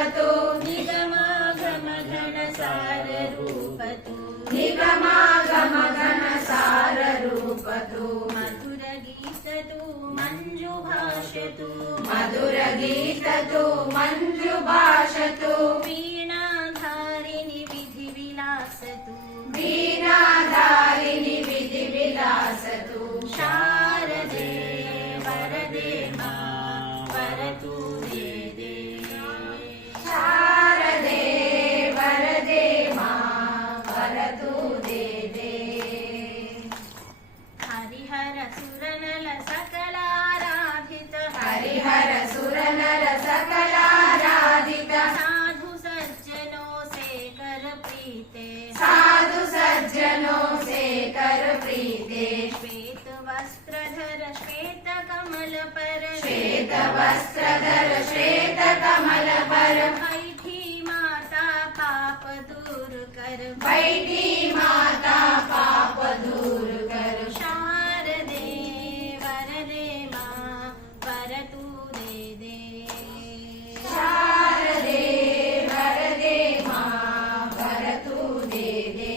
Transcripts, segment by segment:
रूपतु निगमागम घन सार रूपतु निगमागम घन सार रूपतु मधुर गीततु मंजु भाषतु मधुर गीततु मंजु भाषतु वीणाधारिणि विधि विलासतु वीणाधारिणि विधि विलासतु शारदे वरदे मा वरतु दे दे शारदे वरदे मा वरतु दे दे हरिहर सुरनल सकलाराधित हरिहर सुरनर सकलाराधित साधु सज्जनों से कर प्रीते साधु सज्जनों से कर प्रीते श्वेत वस्त्रधर श्वेत कमल पर श्वेत वस्त्रधर श्वेत कमल पर बैठी माता पाप दूर कर बैठी माता पाप दूर कर शारदे वरदे मां वरतु दे दे शारदे वरदे मां वरतु दे दे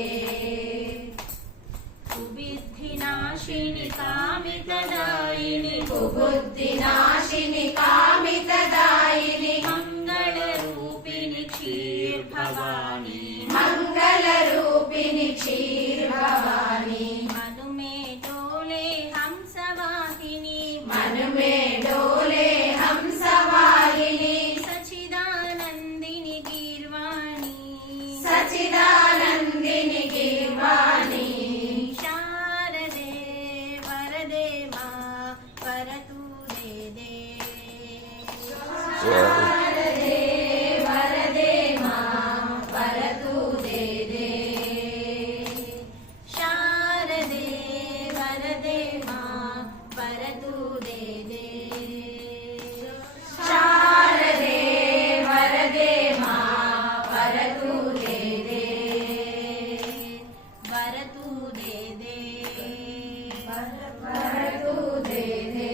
कुबुद्धिनाशिनि कामितदायिनि कुबुद्धिनाशिनि कामितदायिनि मङ्गलरूपिणि क्षीरभवानि मङ्गलरूपिणि क्षीरभवानि मनु में डोले हंसवाहिनी मन में डोले हंसवाहिनी सच्चिदानन्दिनि गीर्वाणी सच्चिदानन्दिनि गीर्वाणी शारदे वरदे मां वरतु दे दे शारदे वरदे मां वरतु दे दे शारदे वरदे मां वरतु दे दे शारदे वरदे मां वरतु दे दे वरतु दे दे वरतु दे दे